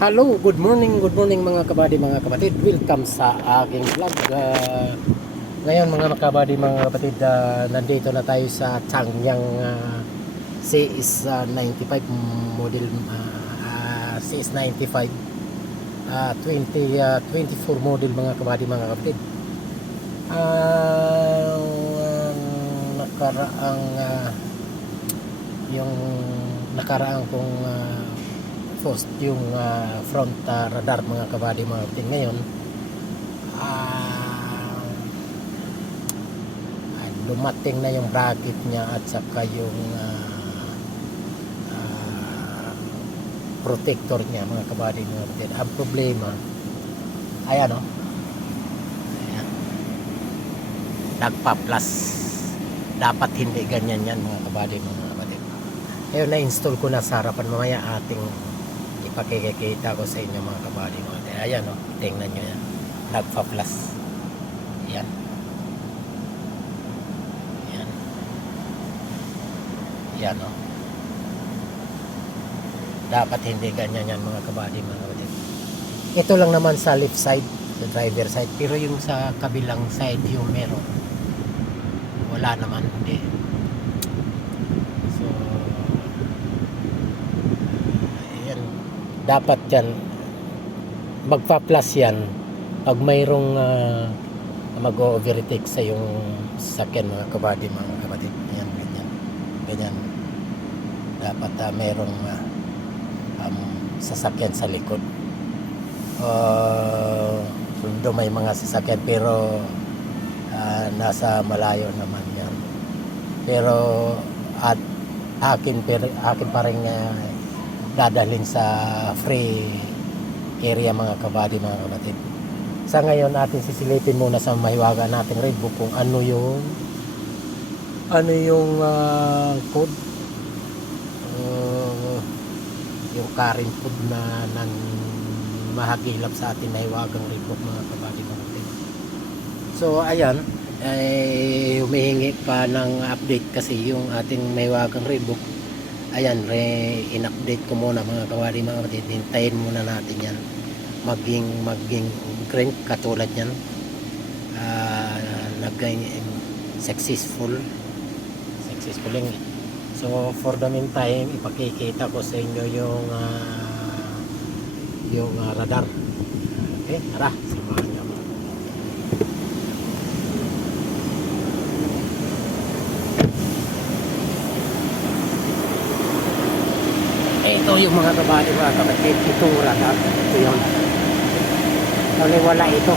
Hello, good morning mga kabady, mga kapatid. Welcome sa aking vlog. Ngayon mga kabady, mga kapatid, nandito na tayo sa Changyang CS95 model, CS95 2024 model mga kabady, mga kapatid. Nakaraang yung nakaraang kong post yung front radar mga kabady, mga kapatid. Ngayon dumating na yung bracket niya at saka yung protector niya mga kabady, mga kapatid. Ang problema, ayan o, ayan, nagpa-plus. Dapat hindi ganyan yan mga kabady, mga kapatid. Ngayon na-install ko na sa harapan, mamaya ating ipakikita ko sa inyo mga kabady, mga kapatid. Ayan o, tingnan nyo yan, nagpa-plus. Ayan, ayan, ayan o. Dapat hindi ganyan yan mga kabady, mga kapatid. Ito lang naman sa left side, sa driver side, pero yung sa kabilang side yung meron, wala naman, hindi. So ayan, dapat yan magpa-plus yan pag mayroong mag-overtake sa yung sasakyan mga kabady, mga kapatid. Ayan, ganyan, ganyan. Dapat mayroong sasakyan sa likod. Doon may mga sasakyan pero nasa malayo naman yan. Pero at akin pa rin dadalhin sa free area mga kabady, mga kapatid. Sa ngayon natin sisilipin muna sa mahiwaga nating Redbook kung ano yung code, yung current code na nang mahagilap sa atin mahiwagang Redbook mga kabady, mga kapatid. So ayan, humihingi pa ng update kasi yung ating mahiwagang Redbook. Ayan, in-update ko muna mga kabady, mga kapatid. Hintayin muna natin yan maging green katulad yan. Naging successful yung. So for the meantime, ipakikita ko sa inyo yung radar. Okay, tara, samahan nyo. Ito yung mga kabady, mga kapatid. Itong radar, ito yun. Wala ito.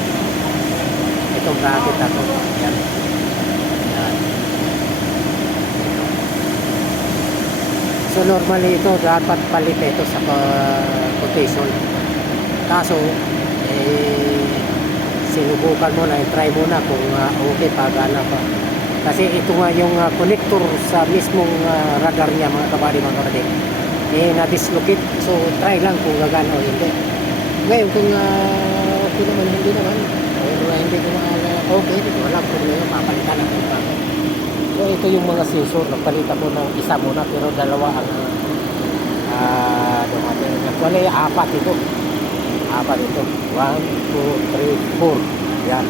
Itong bracket ako. Yan. Yan. So normally ito dapat palit ito sa quotation. Kaso sinubukan mo na, try mo na kung okay pagana pa. Kasi ito nga yung connector sa mismong radar niya mga kabady, mga kapatid, na-dislocate. So try lang kung gagana o hindi. Ngayon kung okay naman, hindi naman, or hindi ko okay, walang problema, papalitan natin pa. So ito yung mga sensor, nagpalitan ko ng isa muna pero dalawa ang dumating. Actually apat ito, 1, 2, 3, 4. Yan.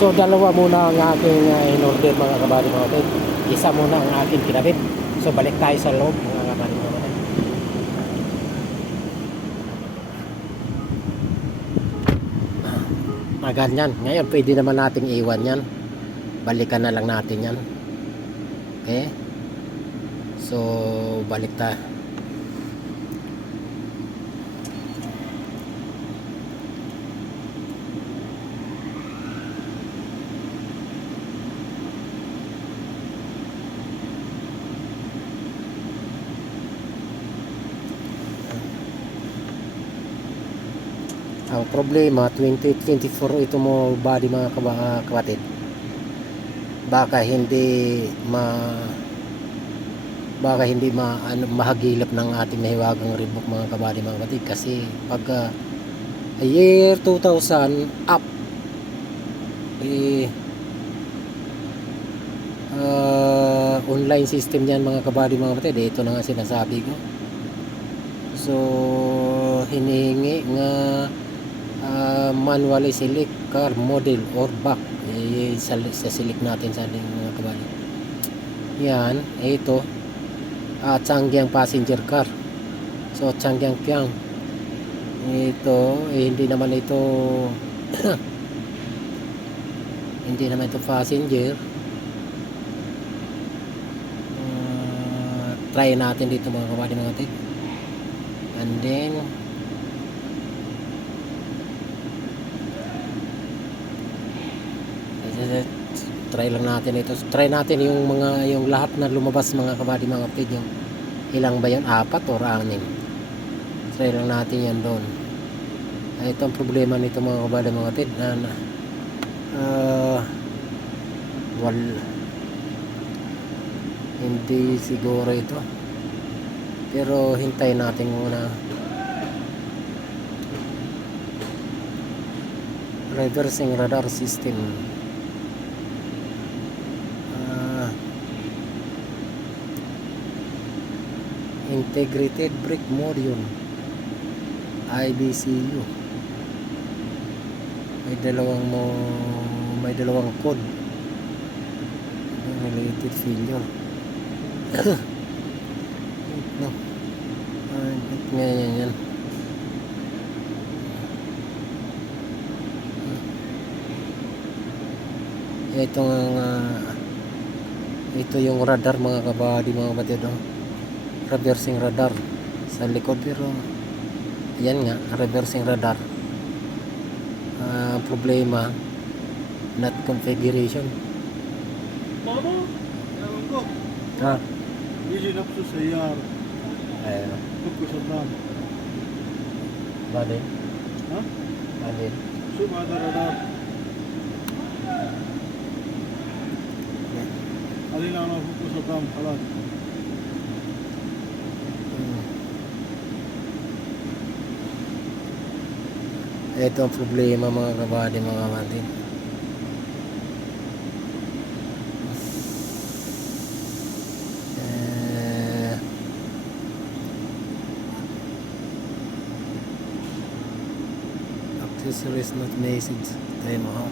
So dalawa muna ang aking in-order mga kabady, mga kapatid. Isa muna ang aking kinabit. So balik tayo sa loob mga kabady, mga kapatid. Ganyan. Ngayon pwede naman nating iwan yan. Balikan na lang natin yan. Okay. So balik tayo. Ang problema 2024 ito mo body mga kapatid, baka hindi mahagilap ng ating mahiwagang Redbook mga kabady, mga kapatid. Kasi pag year 2000 up, online system yan mga kabady, mga kapatid. Ito na nga sinasabi ko. So hinihingi nga manually select car model or back. Sa select natin sa ating mga kabali. Yan, ito Changyang passenger car. So Changyang Pyang ito hindi naman ito hindi naman ito passenger. Try natin dito mga kabali mga tig. And then try lang natin ito. Try natin yung lahat na lumabas mga kabady mga kapatid. Yung ilang ba yun? 4 o 6. Try lang natin yan doon. Ito ang problema nito mga kabady mga kapatid. Hindi siguro ito. Pero hintayin natin muna. Reversing radar system. Integrated brake module IBCU. May dalawang code. Related failure. No. Yan. Ito yung radar mga kabady mga kapatid. Reversing radar sa likod, pero yan nga, reversing radar. Problema not configuration. Mama, ewan ko. Hindi napso sa iyar. Ayun. Pagko sa dam. Badin? Ha? Badin? Sumada radar. Alin lang na pagko sa dam, kalat. Ito ang problema mga kabady mga kapatid. Accessories not message. Time out.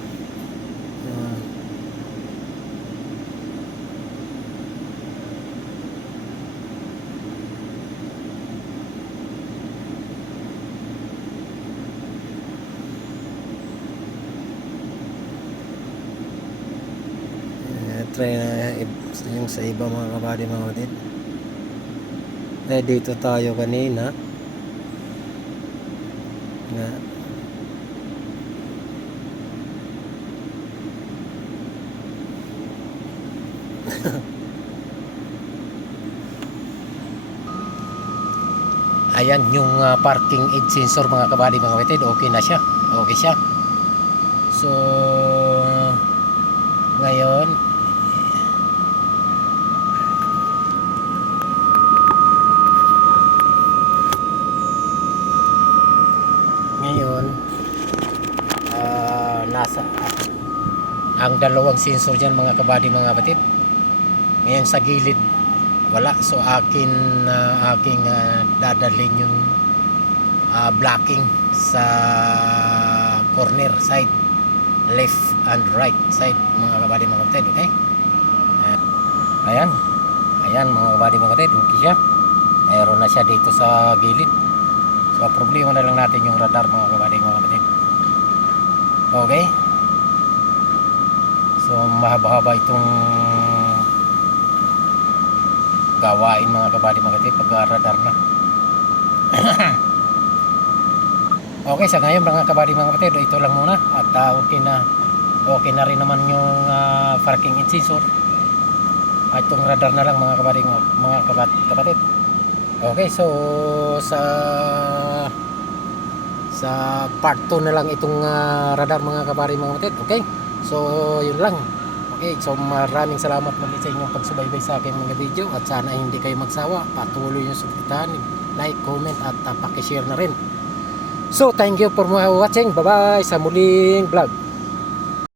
Try na yung sa iba mga kabady mga kapatid. Dito tayo kanina nga ayan yung parking aid sensor mga kabady mga kapatid. Okay na siya. Okay siya. So ngayon nasa ang dalawang sensor dyan mga kabady mga kapatid. Ngayon sa gilid wala, so aking dadalhin yung blocking sa corner side, left and right side mga kabady mga kapatid. Okay, ayan mga kabady mga kapatid, okay siya. Mayroon na siya dito sa gilid. So problema na lang natin yung radar mga kabady mga kapatid. Okay, so mahaba-haba itong gawain mga kabady mga kapatid pag radar na. Okay, sa ngayon mga kabady mga kapatid, ito lang muna at okay na rin naman yung parking aid sensor at itong radar na lang mga kabady mga kapatid. Okay, so sa part 2 na lang itong radar mga kabady mga kapatid. Okay, so yun lang. Okay, so maraming salamat muli sa inyong pagsubaybay sa aking mga video at sana hindi kayo magsawa. Patuloy nyo suportahan, like, comment at pakishare na rin. So thank you for watching. Bye bye sa muling vlog.